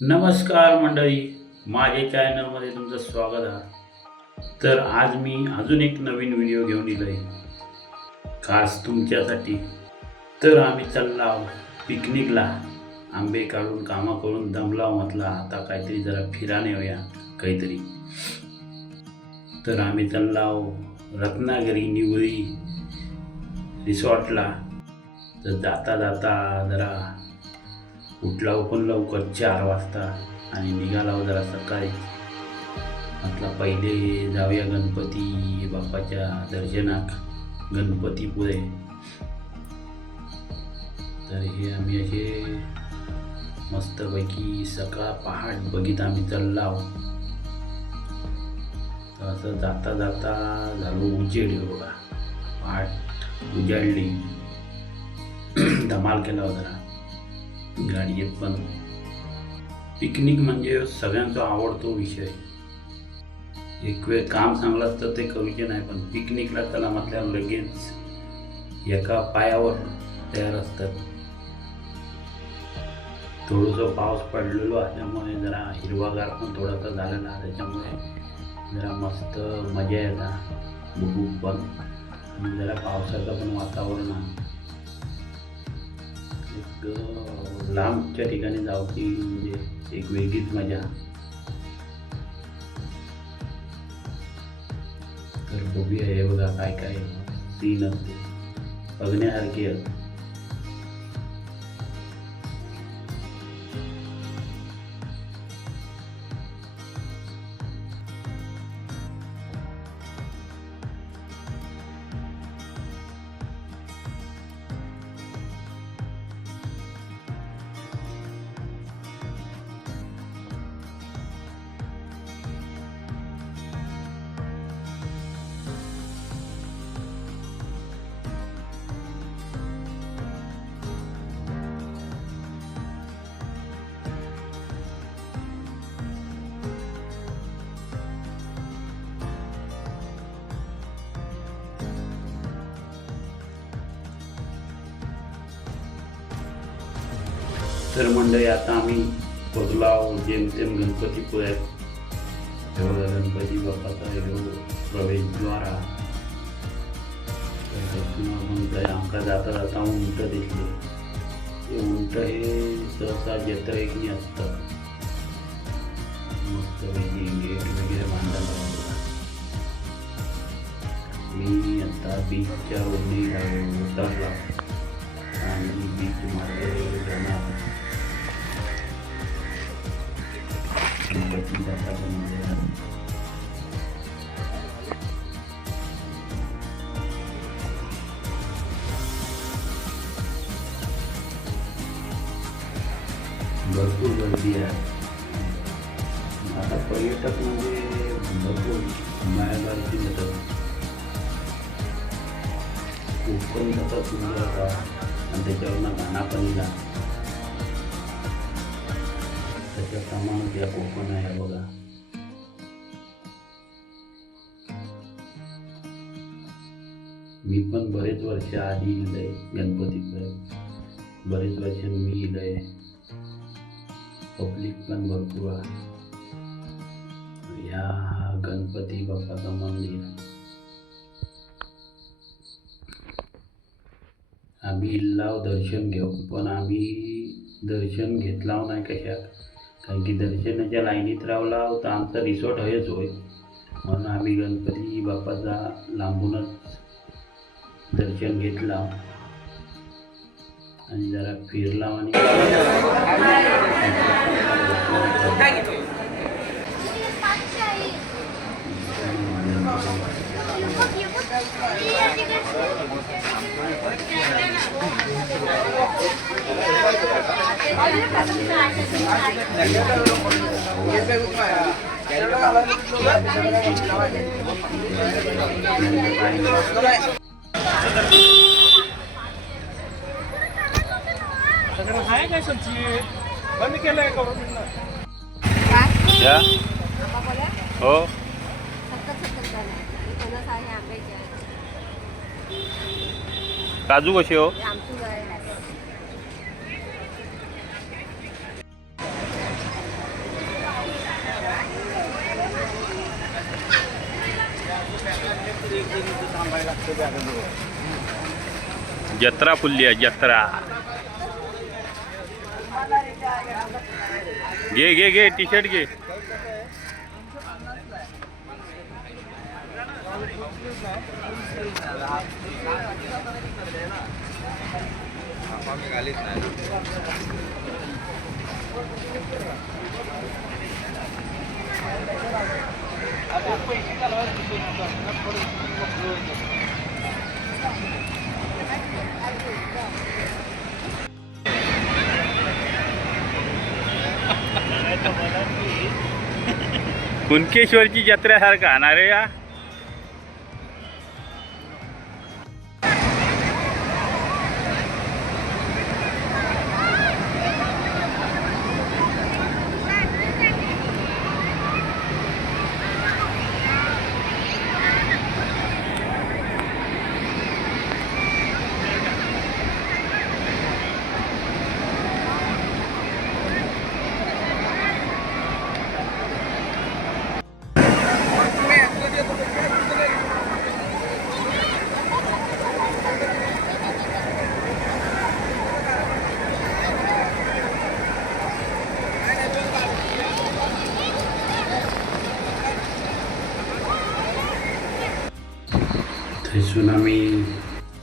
नमस्कार मंडळी, माझ्या चॅनलमध्ये तुमचं स्वागत आहे. तर आज मी अजून एक नवीन व्हिडिओ घेऊन येलो आहे खास तुमच्यासाठी. तर आम्ही चाललो पिकनिकला. आंबे काढून कामं करून दमलाव, म्हटलं आता काहीतरी जरा फिराने होया काहीतरी. तर आम्ही चाललो रत्नागिरी निवळी रिसॉर्टला. तर जाता जाता जरा उठलाव पण लवकर 4 वाजता आणि निघालाव जरा सकाळी. म्हटलं पहिले जाऊया गणपती बाप्पाच्या दर्शनाक गणपतीपुळे. तर हे आम्ही असे मस्तपैकी सकाळ पहाट बघित आम्ही चाललाव. तर असं जाता जाता झालो उजेड. बघा पहाट उजाडली. धमाल केला जरा गाडीत पण. पिकनिक म्हणजे सगळ्यांचा आवडतो विषय. एक वेळ काम चांगलं असतं ते करूचे नाही, पण पिकनिकला त्याला म्हटल्यावर लगेच एका पायावर तयार असतात. थोडंसं पाऊस पडलेलो असल्यामुळे जरा हिरवागार पण थोडासा झालेला, त्याच्यामुळे जरा मस्त मजा येतात बघू पण. जरा पावसाचं पण वातावरण आहे. लांबच्या ठिकाणी जाऊची म्हणजे एक वेगळीच मजा. तर बघूया हे बघा काय काय सीन असते बघण्यासारखे आहेत. तर मंडळी आता आम्ही पोचलाव जेमतेम गणपतीपुळ्यात. एवढा गणपती बाप्पाचा प्रवेशद्वार आहे. तर आमका जाता जाता उंट दिसले. ते उंट हे सहसा जत्रेकनी असतात. मस्त गेट वगैरे बांधायला. मी आता बीचच्या वरती उतरला आणि बीच मार्गे जाणार. गणपती बाप्पाचं मंदिर आहे. भरपूर गर्दी आहे. आता पर्यटक म्हणजे भरपूर मायागारची जातात. कोकण तसा सुंदर होता आणि त्याच्यावरनं गाणा पण लिहिला. त्याच्या प्रमाणात या कोकण आहे बघा. मी पण बरेच वर्ष आधी इलंय गणपतीपुळे. बरेच वर्ष मी इलंय. पब्लिक पण भरपूर आहे. या गणपती बाप्पाचं मंदिर आम्ही इल्लाव दर्शन घेऊ, पण आम्ही दर्शन घेतलाव नाही कशात. कारण की दर्शनाच्या लाईनीत रावला तर आमचा रिसॉर्ट हेच होय. म्हणून आम्ही गणपती बाप्पाचा लांबूनच दर्शन घेतला आणि जरा फिरला आणि आहे काय सब्जी बंद केलंय गव्हर्नमेंटनं. हो काजू कसे हो? जत्रा फुलली आहे जत्रा. घे घे घे टी शर्ट घे. कुणकेश्वरची जत्रेसारखं आणणार आहे या. थैसून आम्ही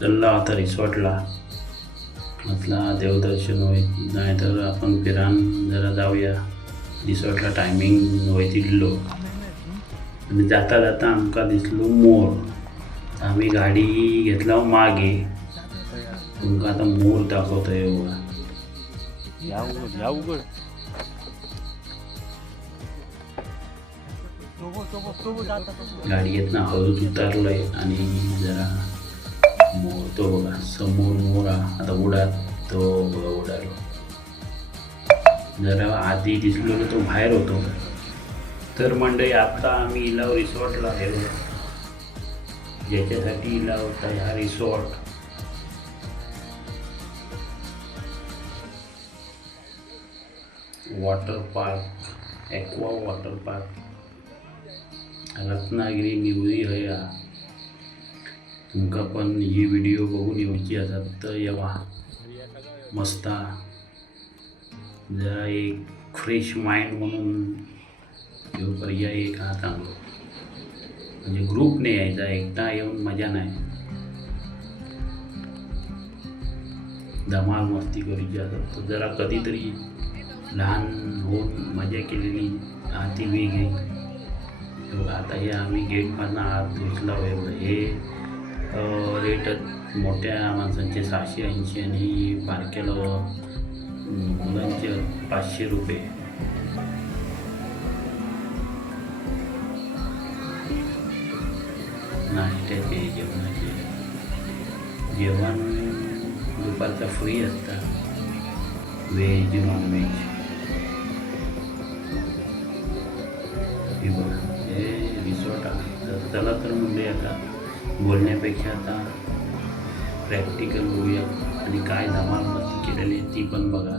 चालला होता रिसॉर्टला. म्हटलं देवदर्शन होईल नाही तर आपण फिरान जरा जाऊया. रिसॉर्टला टायमिंग होती दिलो आणि जाता जाता आमका दिसलो मोर. आम्ही गाडी घेतला मागे. तुमका आता मोर दाखवतोय बघा. गाडी घेतला हळूच उतरलोय आणि जरा मोर तो बघा समोर मोर आता उडात तो बघा उडालो. जरा आधी दिसलो तो बाहेर होतो. तर मंडळी आता आम्ही इलाव रिसॉर्टला गेलो. ज्याच्यासाठी इलाव होता हा resort. Water park aqua water park Ratnagiri Nivali हया. तुमका पण ही व्हिडिओ बघून येऊची असतात तर येवा. मस्त जरा एक फ्रेश माइंड म्हणून जो पर्याय एक हा चांगलो. म्हणजे ग्रुपने यायचा एकटा येऊन मजा नाही. धमाल मस्ती करूची असतात तर जरा कधीतरी लहान होऊन मजा केलेली ती वेगळी. आता हे आम्ही गेटमधनं आत घुसला एवढं. हे रेट मोठ्या माणसांचे 680 आणि बारक्याला मुलांचे 500 रुपये. नाश्त्याचे जेवणाचे जेवण दुपारचा फ्री असतात. व्हेज नॉनव्हेज हे बघा. हे रिसॉर्ट आहे. तर चला तर म्हणजे आता बोलण्यापेक्षा आता प्रॅक्टिकल बघूया आणि काय धमाल मस्ती केलेली ती पण बघा.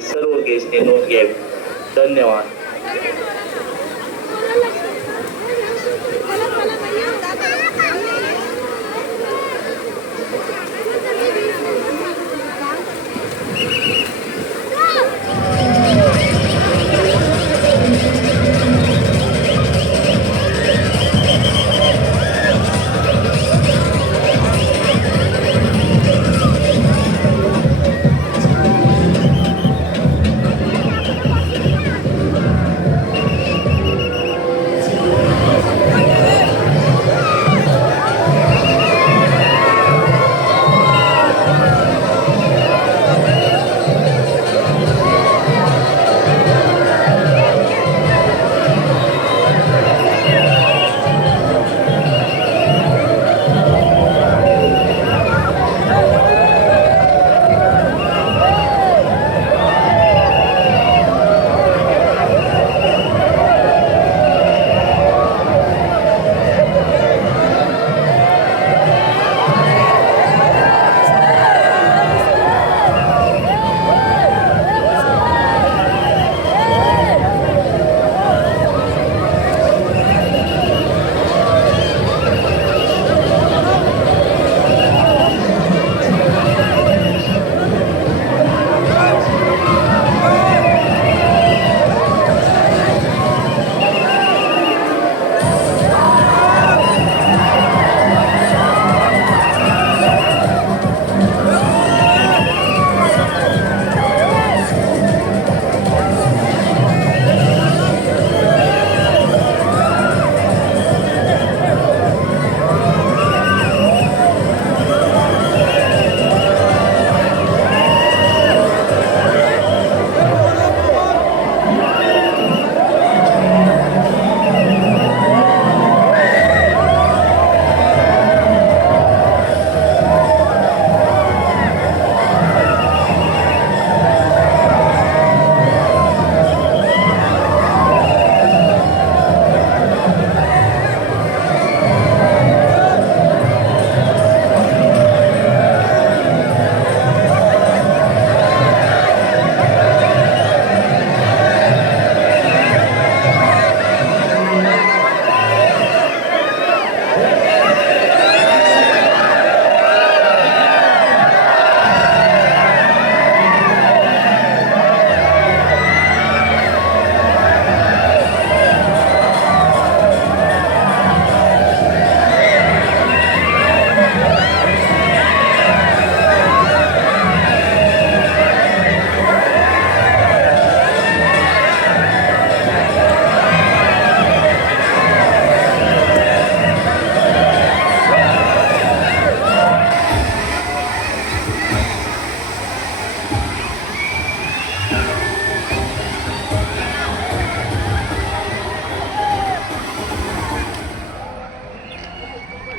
सर्व गेस्टने नोंद घ्यावी. धन्यवाद.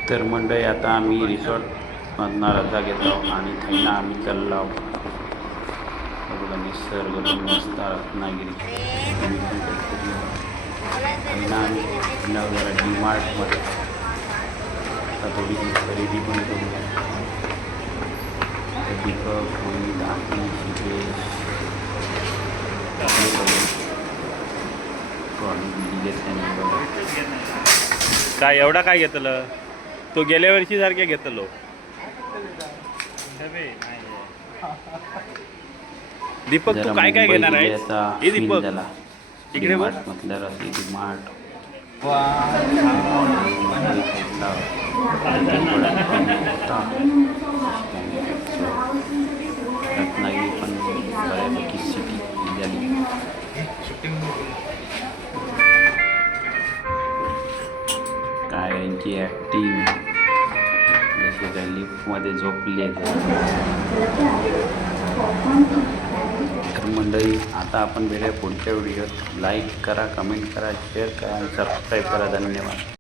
तर मंडळी आता आम्ही रिसॉर्टमधनं रजा घेतो आणि थैना आम्ही चाललो आहोत. बघा निसर्ग पण मस्त रत्नागिरी. थैना आम्ही जरा डीमार्टमध्ये आता थोडीशी खरेदी पण करूया. दीपक रोहित आती शिकेश काय एवढा काय घेतलं तो गेल्या वर्षी सारखे घेतलो. दीपक तू काय काय घेणार आहे? हे दीपक इकडे बघ. म्हटलं रसी डीमार्ट रत्नागिरी पण बऱ्यापैकी सिटी झाली. काय यांची ॲक्टिंग जसे काय लिफ्टमध्ये झोपले. तर मंडळी आता आपण भेटूया पुढच्या व्हिडिओत. लाईक करा, कमेंट करा, शेअर करा आणि सबस्क्राईब करा. धन्यवाद.